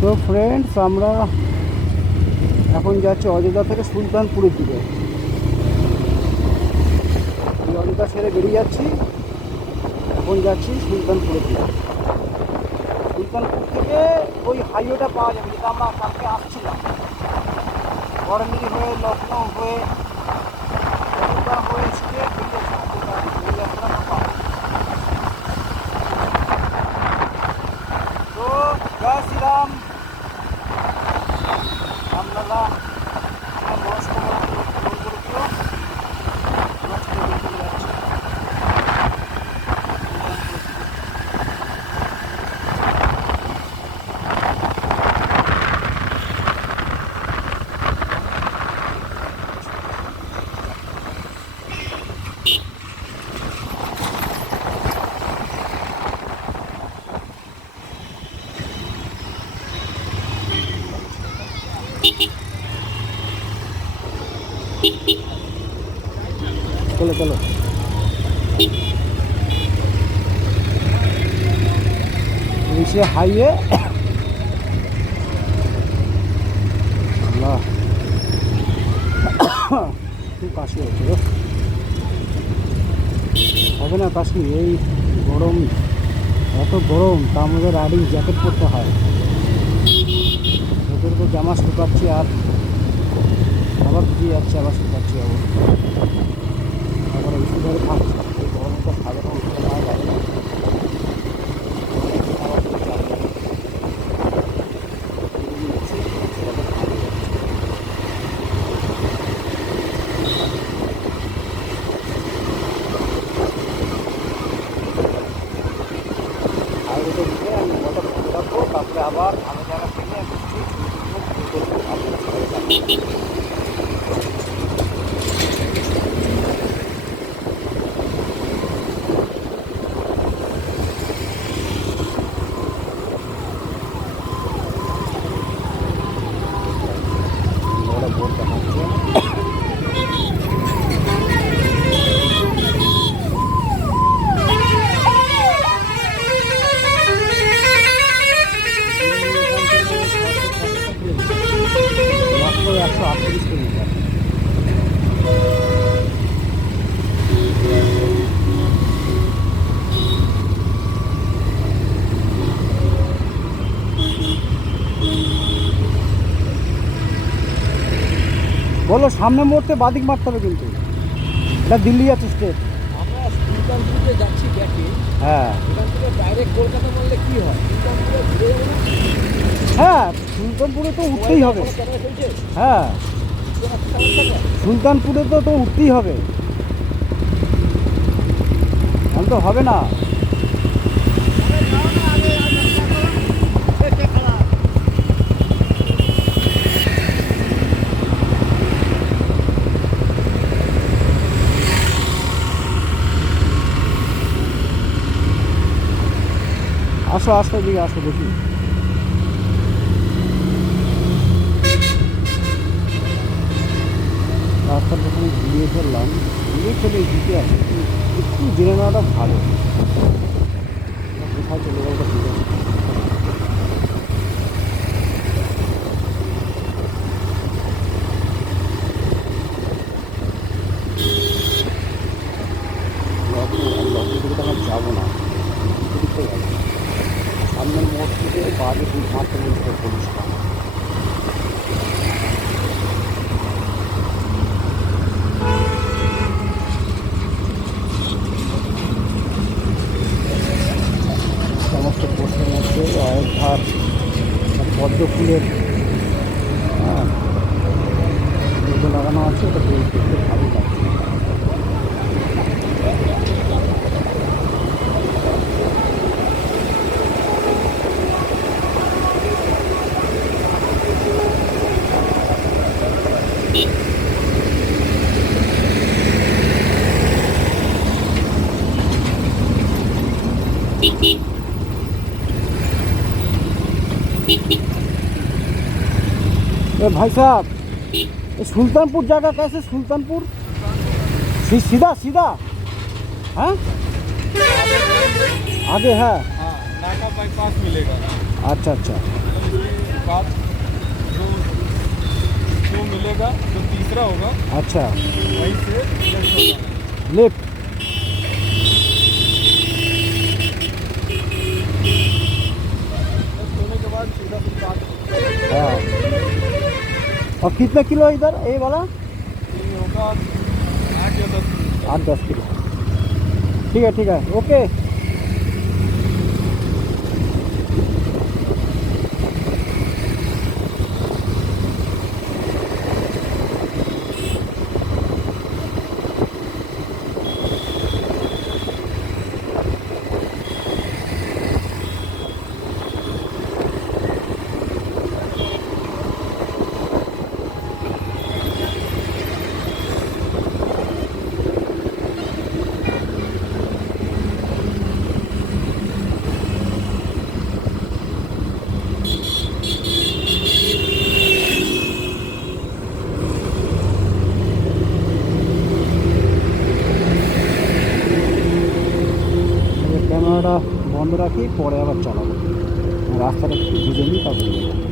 তো ফ্রেন্ডস, আমরা এখন যাচ্ছি অযোধ্যা থেকে সুলতানপুরের দিকে। অযোধ্যা ছেড়ে বেরিয়ে যাচ্ছি, এখন যাচ্ছি সুলতানপুরের দিকে। সুলতানপুর থেকে ওই হাইওয়েটা পাওয়া যাবে, যেটা আমরা কালকে আসছিলাম, বরেলি হয়ে, লখনৌ হয়ে, অযোধ্যা হয়ে স্ট্রেট বেরিয়ে যাচ্ছি। তো জয় শ্রীরাম। আপনারা বয়স্ক ফোন করে দিও। চলো চলো, নিচে হাইওয়ে। খুব কাশি হচ্ছে, হবে না কাশি? এই গরম, এত গরম, তার মধ্যে রাইডিং জ্যাকেট পরতে হয়। ভেতরে তো জামা শুকাচ্ছি, আর আবার ভিজে যাচ্ছে, আবার শুকাচ্ছি, আবার এসি ধরে থাকছি। এই গরমটা সাধারণ উঠতে না লাগে না। হাইওয়েতে দিকে আমি মোটর ফেলে রাখবো, তারপরে আবার ভালো জায়গা থেকে বোর্ড দেখাচ্ছে। মাত্র 138 কিলোমিটার। বলো, সামনে মোড়তে বাদিক মারতে হবে, কিন্তু এটা দিল্লি আছে স্টেট। আমরা সুলতানপুরে যাচ্ছি দেখে, হ্যাঁ এখান থেকে ডাইরেক্ট কলকাতা মারলে কি হয়? সুলতানপুরে ঘুরে যাবে না? হ্যাঁ, সুলতানপুরে তো উঠতেই হবে। ক্যামেরা চলছে? হ্যাঁ, তোমার একটা সমস্যা আছে? সুলতানপুরে তো উঠতেই হবে, আমি তো হবে না। আসো আসো, এদিকে আসো, দেখি। রাস্তার যখন ঘুরিয়ে ফেললাম, ঘুরিয়ে ফেলে দিতে আছে, একটু জেনে নেওয়াটা ভালো। কোথায় চলে যাবো ঠিক আছে। লক্ষ্য তো আমার যাবো না, দিতে যাবো। সামনের মোড় থেকে বাজে 2-5 কিলোমিটার পুলিশ থানা। সমস্ত পোস্টের মধ্যে অযোধ্যার পদ্ম ফুলের যেগুলো লাগানো আছে, ওটা দেখতে ভালো লাগছে। भाई साहब, सुल्तानपुर जगह कैसे? सुल्तानपुर सीधा सीधा हाँ आगे है। हाँ, नाका बाईपास मिलेगा। अच्छा अच्छा। बाद जो जो मिलेगा, जो तीसरा होगा अच्छा, वहीं से लेफ्ट होगा। लेफ्ट। बस होने के बाद सीधा सुल्तान। हाँ, और कितना किलो है इधर ये वाला? ये होगा 8 या 10 किलो। 8-10 किलो। ठीक है, ओके। ক্যামেরাটা বন্ধ রাখি, পরে আবার চালাবো। রাস্তাটা একটু বুঝে নিই, তারপরে